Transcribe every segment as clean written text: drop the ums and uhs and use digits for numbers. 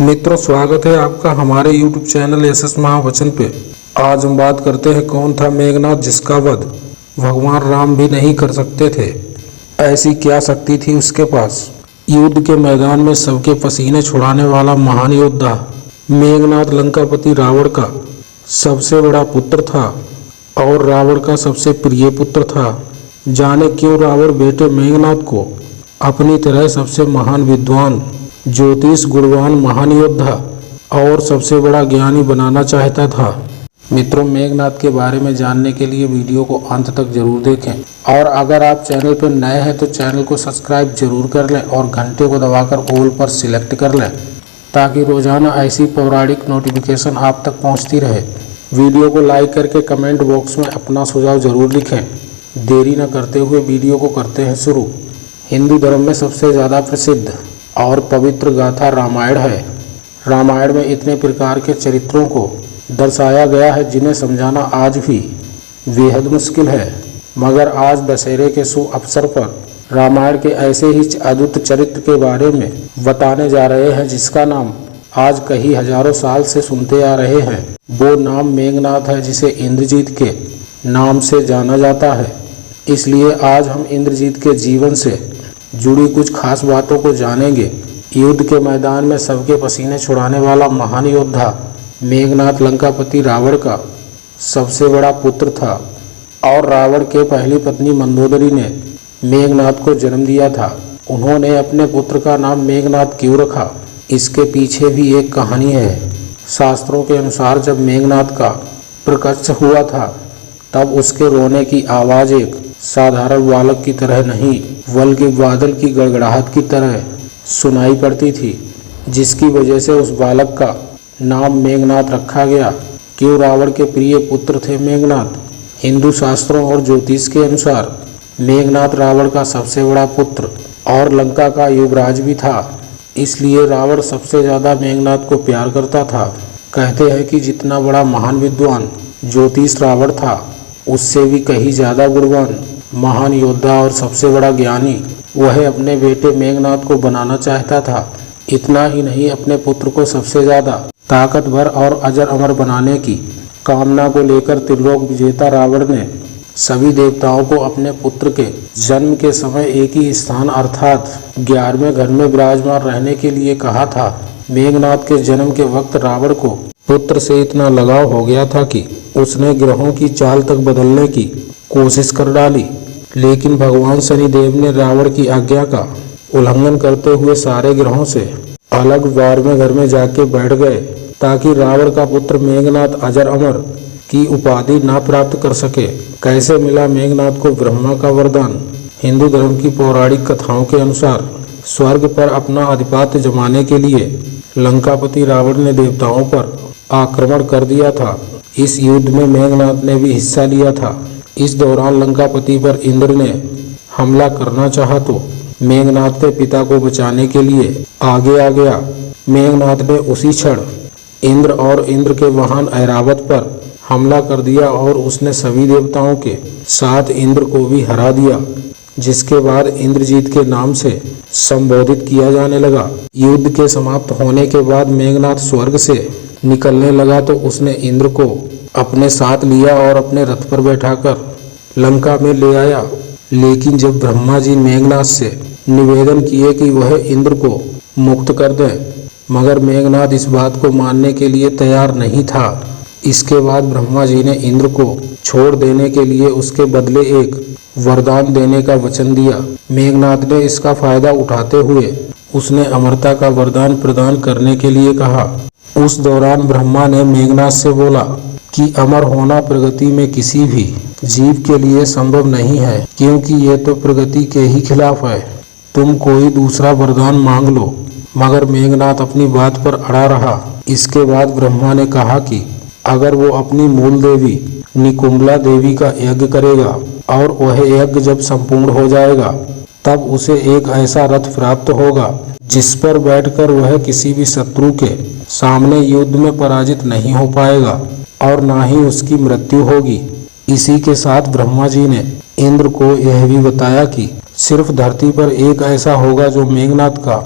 मित्रों, स्वागत है आपका हमारे YouTube चैनल एसएस महावचन पे। आज हम बात करते हैं कौन था मेघनाद जिसका वध भगवान राम भी नहीं कर सकते थे। ऐसी क्या शक्ति थी उसके पास। युद्ध के मैदान में सबके पसीने छुड़ाने वाला महान योद्धा मेघनाद लंकापति रावण का सबसे बड़ा पुत्र था और रावण का सबसे प्रिय पुत्र था। जाने क्यों रावण बेटे मेघनाद को अपनी तरह सबसे महान विद्वान, ज्योतिष गुणवान, महान योद्धा और सबसे बड़ा ज्ञानी बनाना चाहता था। मित्रों, मेघनाद के बारे में जानने के लिए वीडियो को अंत तक जरूर देखें और अगर आप चैनल पर नए हैं तो चैनल को सब्सक्राइब जरूर कर लें और घंटे को दबाकर ऑल पर सिलेक्ट कर लें ताकि रोजाना ऐसी पौराणिक नोटिफिकेशन आप तक पहुंचती रहे। वीडियो को लाइक करके कमेंट बॉक्स में अपना सुझाव जरूर लिखें। देरी न करते हुए वीडियो को करते हैं शुरू। हिंदू धर्म में सबसे ज़्यादा प्रसिद्ध और पवित्र गाथा रामायण है। रामायण में इतने प्रकार के चरित्रों को दर्शाया गया है जिन्हें समझाना आज भी बेहद मुश्किल है। मगर आज दशहरे के शुभ अवसर पर रामायण के ऐसे ही अद्भुत चरित्र के बारे में बताने जा रहे हैं जिसका नाम आज कई हजारों साल से सुनते आ रहे हैं। वो नाम मेघनाद है जिसे इंद्रजीत के नाम से जाना जाता है। इसलिए आज हम इंद्रजीत के जीवन से जुड़ी कुछ खास बातों को जानेंगे। युद्ध के मैदान में सबके पसीने छुड़ाने वाला महान योद्धा मेघनाद लंकापति रावण का सबसे बड़ा पुत्र था और रावण के पहली पत्नी मंदोदरी ने मेघनाद को जन्म दिया था। उन्होंने अपने पुत्र का नाम मेघनाद क्यों रखा, इसके पीछे भी एक कहानी है। शास्त्रों के अनुसार जब मेघनाद का प्रकट हुआ था तब उसके रोने की आवाज़ एक साधारण बालक की तरह नहीं बल्कि बादल की गड़गड़ाहट की तरह सुनाई पड़ती थी, जिसकी वजह से उस बालक का नाम मेघनाद रखा गया। क्यों रावण के प्रिय पुत्र थे मेघनाद। हिंदू शास्त्रों और ज्योतिष के अनुसार मेघनाद रावण का सबसे बड़ा पुत्र और लंका का युवराज भी था। इसलिए रावण सबसे ज़्यादा मेघनाद को प्यार करता था। कहते हैं कि जितना बड़ा महान विद्वान ज्योतिष रावण था उससे भी कहीं ज़्यादा गुणवान, महान योद्धा और सबसे बड़ा ज्ञानी वह अपने बेटे मेघनाद को बनाना चाहता था। इतना ही नहीं, अपने पुत्र को सबसे ज़्यादा ताकतवर और अजर अमर बनाने की कामना को लेकर त्रिलोक विजेता रावण ने सभी देवताओं को अपने पुत्र के जन्म के समय एक ही स्थान अर्थात 11वें घर में विराजमान रहने के लिए कहा था। मेघनाद के जन्म के वक्त रावण को पुत्र से इतना लगाव हो गया था कि उसने ग्रहों की चाल तक बदलने की कोशिश कर डाली, लेकिन भगवान शनिदेव ने रावण की आज्ञा का उल्लंघन करते हुए सारे ग्रहों से अलग 12वें घर में जाके बैठ गए ताकि रावण का पुत्र मेघनाद अजर अमर की उपाधि ना प्राप्त कर सके। कैसे मिला मेघनाद को ब्रह्मा का वरदान। हिंदू धर्म की पौराणिक कथाओं के अनुसार स्वर्ग पर अपना आधिपत्य जमाने के लिए लंकापति रावण ने देवताओं पर आक्रमण कर दिया था। इस युद्ध में मेघनाद ने भी हिस्सा लिया था। इस दौरान लंकापति पर इंद्र ने हमला करना चाहा तो मेघनाद के पिता को बचाने के लिए आगे आ गया। मेघनाद ने उसी क्षण इंद्र और इंद्र के वाहन ऐरावत पर हमला कर दिया और उसने सभी देवताओं के साथ इंद्र को भी हरा दिया, जिसके बाद इंद्रजीत के नाम से संबोधित किया जाने लगा। युद्ध के समाप्त होने के बाद मेघनाद स्वर्ग से निकलने लगा तो उसने इंद्र को अपने साथ लिया और अपने रथ पर बैठाकर लंका में ले आया। लेकिन जब ब्रह्मा जी मेघनाद से निवेदन किए कि वह इंद्र को मुक्त कर दें, मगर मेघनाद इस बात को मानने के लिए तैयार नहीं था। इसके बाद ब्रह्मा जी ने इंद्र को छोड़ देने के लिए उसके बदले एक वरदान देने का वचन दिया। मेघनाद ने इसका फायदा उठाते हुए उसने अमरता का वरदान प्रदान करने के लिए कहा। उस दौरान ब्रह्मा ने मेघनाद से बोला कि अमर होना प्रगति में किसी भी जीव के लिए संभव नहीं है, क्योंकि यह तो प्रगति के ही खिलाफ है। तुम कोई दूसरा वरदान मांग लो। मगर मेघनाद अपनी बात पर अड़ा रहा। इसके बाद ब्रह्मा ने कहा कि अगर वो अपनी मूल देवी निकुंभला देवी का यज्ञ करेगा और वह यज्ञ जब संपूर्ण हो जाएगा तब उसे एक ऐसा रथ प्राप्त होगा जिस पर बैठकर वह किसी भी शत्रु के सामने युद्ध में पराजित नहीं हो पाएगा और ना ही उसकी मृत्यु होगी। इसी के साथ ब्रह्मा जी ने इंद्र को यह भी बताया कि सिर्फ धरती पर एक ऐसा होगा जो मेघनाद का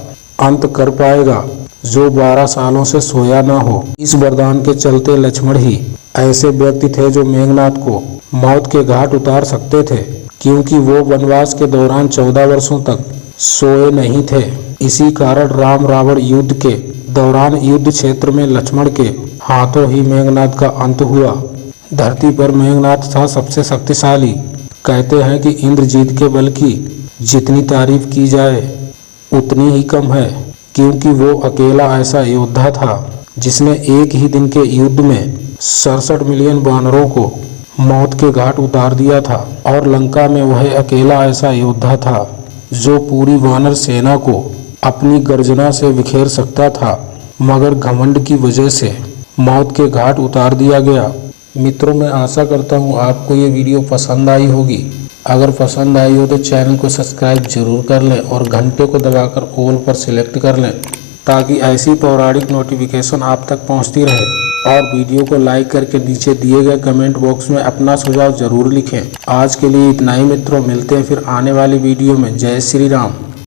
अंत कर पाएगा, जो 12 सालों से सोया न हो। इस वरदान के चलते लक्ष्मण ही ऐसे व्यक्ति थे जो मेघनाथ को मौत के घाट उतार सकते थे, क्योंकि वो वनवास के दौरान 14 वर्षों तक सोए नहीं थे। इसी कारण राम रावण युद्ध के दौरान युद्ध क्षेत्र में लक्ष्मण के हाथों ही मेघनाथ का अंत हुआ। धरती पर मेघनाथ था सबसे शक्तिशाली। कहते हैं कि इंद्रजीत के बल की जितनी तारीफ की जाए उतनी ही कम है, क्योंकि वो अकेला ऐसा योद्धा था जिसने एक ही दिन के युद्ध में 67 मिलियन वानरों को मौत के घाट उतार दिया था। और लंका में वह अकेला ऐसा योद्धा था जो पूरी वानर सेना को अपनी गर्जना से बिखेर सकता था, मगर घमंड की वजह से मौत के घाट उतार दिया गया। मित्रों, मैं आशा करता हूँ आपको ये वीडियो पसंद आई होगी। अगर पसंद आई हो तो चैनल को सब्सक्राइब जरूर कर लें और घंटे को दबाकर ऑल पर सिलेक्ट कर लें, ताकि ऐसी पौराणिक नोटिफिकेशन आप तक पहुंचती रहे। और वीडियो को लाइक करके नीचे दिए गए कमेंट बॉक्स में अपना सुझाव जरूर लिखें। आज के लिए इतना ही मित्रों, मिलते हैं फिर आने वाली वीडियो में। जय श्री राम।